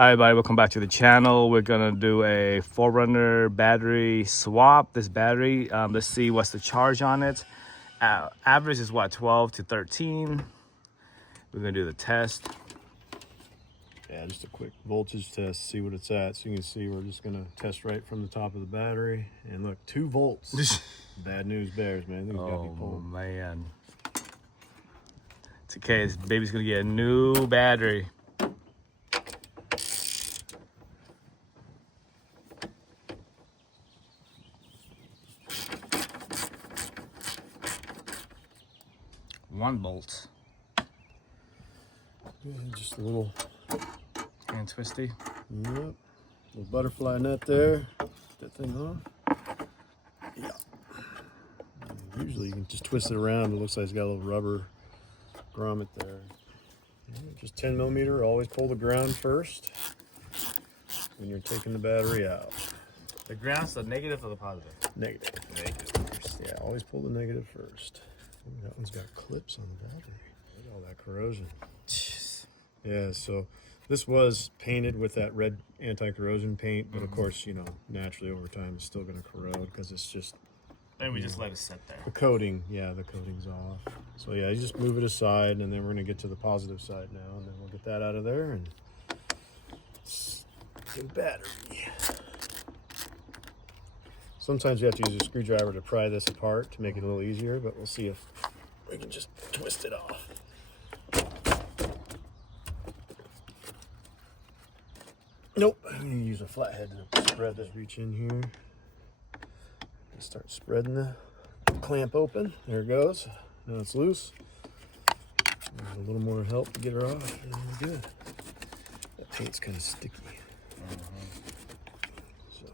Hi everybody, welcome back to the channel. We're gonna do a 4Runner battery swap. This battery, let's see what's the charge on it. Average is what, 12 to 13. We're gonna do the test. Yeah, just a quick voltage test, see what it's at. So you can see we're just gonna test right from the top of the battery. And look, 2 volts. Bad news bears, man. Things gotta be pulled. Oh man. It's okay, this baby's gonna get a new battery. One bolt. Yeah, just a little And twisty. Yep. Little butterfly net there. That thing off. Yeah. And usually you can just twist it around. It looks like it's got a little rubber grommet there. Yeah, just 10 millimeter. Always pull the ground first when you're taking the battery out. The ground's the negative or the positive? Negative. Negative first. Yeah, always pull the negative first. Ooh, that one's got clips on the battery. Look at all that corrosion. Jeez. Yeah, so this was painted with that red anti-corrosion paint, but of course, you know, naturally over time it's still going to corrode because it's just... Then we just let it sit there. The coating, yeah, the coating's off. So yeah, you just move it aside, and then we're going to get to the positive side now, and then we'll get that out of there, and the battery. Sometimes you have to use a screwdriver to pry this apart to make it a little easier, but we'll see if we can just twist it off. Nope, I'm going to use a flathead to spread this. Reach in here. Start spreading the clamp open. There it goes. Now it's loose. A little more help to get her off. And we're good. That paint's kind of sticky. So.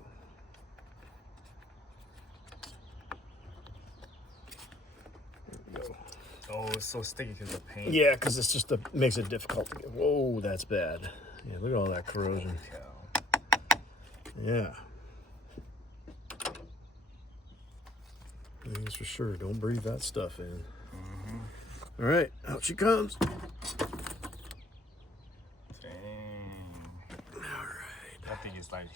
There we go. Oh, it's so sticky because of the paint. Yeah, because it's just makes it difficult to get. Whoa, that's bad. Yeah, look at all that corrosion. Yeah. That's for sure. Don't breathe that stuff in. All right, out she comes. Dang. All right. That thing is like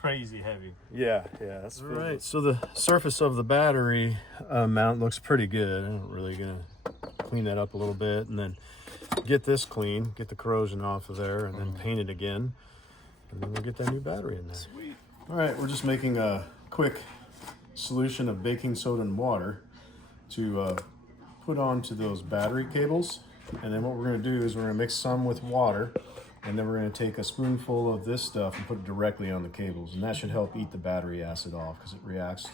crazy heavy. Yeah, that's all right. So the surface of the battery mount looks pretty good. I'm really gonna clean that up a little bit, and then get this clean, get the corrosion off of there, and then paint it again, and then we'll get that new battery in there. Sweet. All right, we're just making a quick solution of baking soda and water to put onto those battery cables, and then what we're going to do is we're going to mix some with water, and then we're going to take a spoonful of this stuff and put it directly on the cables, and that should help eat the battery acid off because it reacts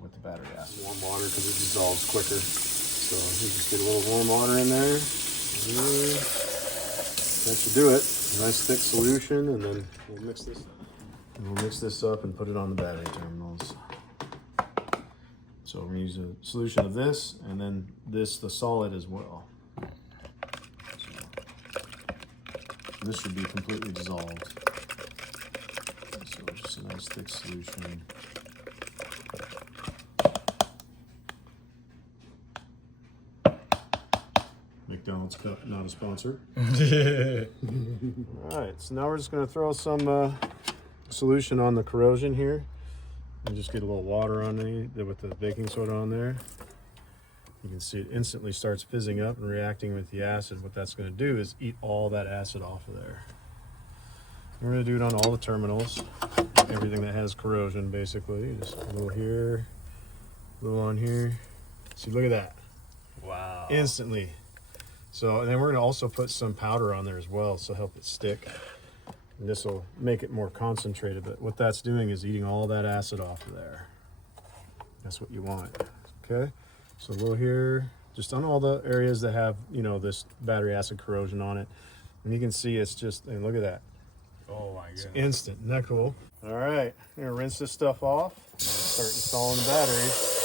with the battery acid. Warm water because it dissolves quicker, so you just get a little warm water in there. That should do it. Nice thick solution, and then we'll mix this. And we'll mix this up and put it on the battery terminals. So we're going to use a solution of this, and then this, the solid as well. So this should be completely dissolved. So just a nice thick solution. McDonald's cup, not a sponsor. All right, so now we're just going to throw some solution on the corrosion here. And just get a little water on it with the baking soda on there. You can see it instantly starts fizzing up and reacting with the acid. What that's going to do is eat all that acid off of there. We're going to do it on all the terminals, everything that has corrosion basically. Just a little here, a little on here. See, look at that. Wow. Instantly. So, and then we're going to also put some powder on there as well, so help it stick. And this will make it more concentrated, but what that's doing is eating all that acid off of there. That's what you want, okay? So a little here, just on all the areas that have, you know, this battery acid corrosion on it. And you can see it's just, and look at that. Oh my goodness. It's instant, isn't that cool? All right, I'm gonna rinse this stuff off and start installing the batteries.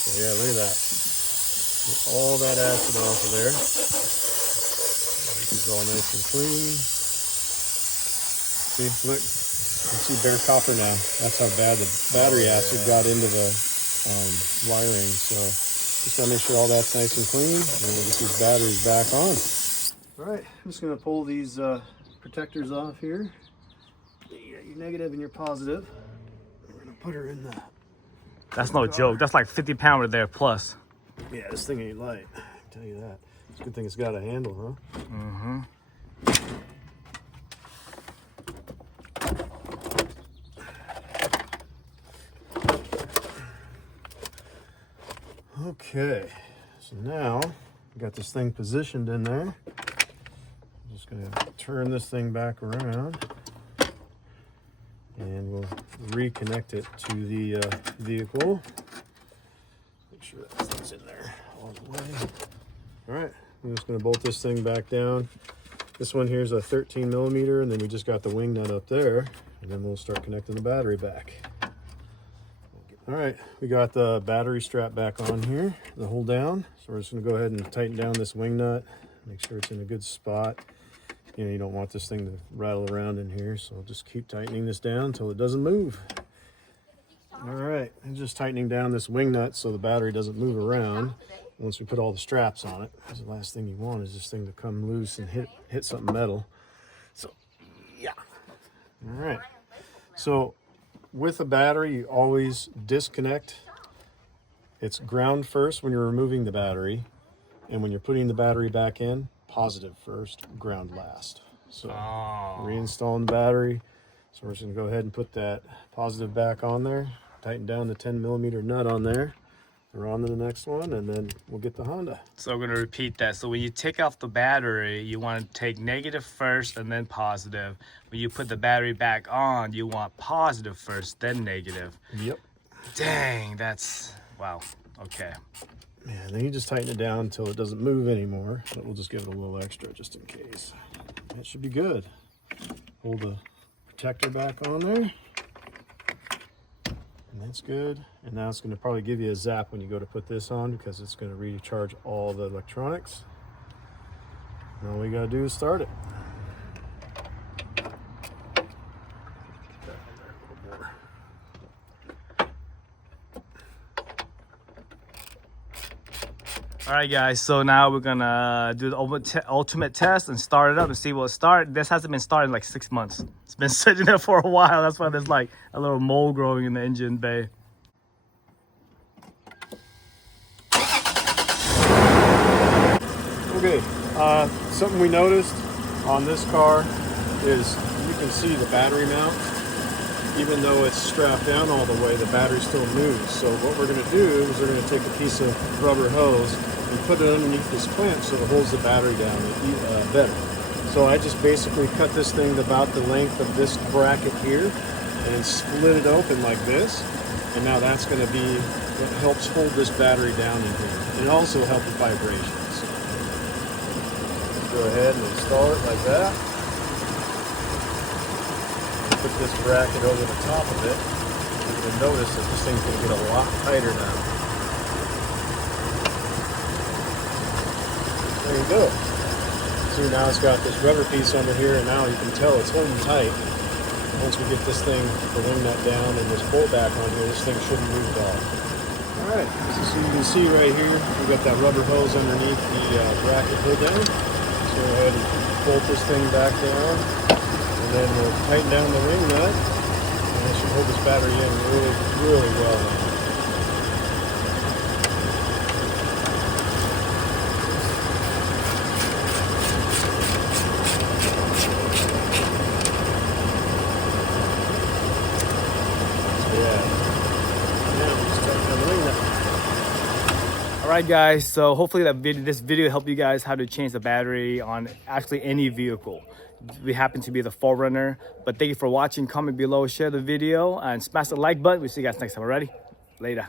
So yeah, look at that. Get all that acid off of there. This is all nice and clean. See, look, you can see bare copper now. That's how bad the battery acid got into the wiring. So just gotta make sure all that's nice and clean, and we'll get these batteries back on. All right, I'm just gonna pull these protectors off here. You got your negative and your positive. We're gonna put her in the... That's no joke. That's like 50 pounder there plus. Yeah, this thing ain't light. I can tell you that. It's a good thing it's got a handle, huh? Mm-hmm. Okay, so now we got this thing positioned in there. I'm just gonna turn this thing back around and we'll reconnect it to the vehicle. Make sure that thing's in there all the way. All right, I'm just gonna bolt this thing back down. This one here is a 13 millimeter, and then we just got the wing nut up there, and then we'll start connecting the battery back. All right, we got the battery strap back on here, the hold down. So we're just gonna go ahead and tighten down this wing nut, make sure it's in a good spot. You know, you don't want this thing to rattle around in here, so just keep tightening this down until it doesn't move. All right, and just tightening down this wing nut so the battery doesn't move around once we put all the straps on it. Because the last thing you want is this thing to come loose and hit something metal. So, yeah. All right. So, with the battery, you always disconnect. It's ground first when you're removing the battery, and when you're putting the battery back in, positive first, ground last. So, reinstalling the battery. So we're just gonna go ahead and put that positive back on there, tighten down the 10 millimeter nut on there. We're on to the next one, and then we'll get the Honda. So we're gonna repeat that. So when you take off the battery, you want to take negative first and then positive. When you put the battery back on, you want positive first, then negative. Yep. Dang, that's, wow, okay. Yeah, then you just tighten it down until it doesn't move anymore, but we'll just give it a little extra just in case. That should be good. Hold the protector back on there. And that's good. And now it's going to probably give you a zap when you go to put this on because it's going to recharge all the electronics. And all we got to do is start it. All right, guys, so now we're gonna do the ultimate test and start it up and see what start. This hasn't been started in like 6 months. It's been sitting there for a while. That's why there's like a little mold growing in the engine bay. Okay, something we noticed on this car is you can see the battery mount. Even though it's strapped down all the way, the battery still moves. So what we're going to do is we're going to take a piece of rubber hose and put it underneath this clamp so it holds the battery down better. So I just basically cut this thing about the length of this bracket here and split it open like this. And now that's going to be what helps hold this battery down in here. And it also helps with vibrations. Go ahead and install it like that. Put this bracket over the top of it. You're going to notice that this thing's going to get a lot tighter now. There you go. See, now it's got this rubber piece under here, and now you can tell it's holding tight. Once we get this thing, the wing nut down and this bolt back on here, this thing shouldn't move at all. Alright, so you can see right here, we've got that rubber hose underneath the bracket hood down. So go ahead and bolt this thing back down. And then we'll tighten down the wing nut, and it should hold this battery in really, really well now. All right, guys, so hopefully this video helped you guys how to change the battery on actually any vehicle. We happen to be the 4Runner, but thank you for watching. Comment below, share the video, and smash the like button. We'll see you guys next time. Alrighty, later.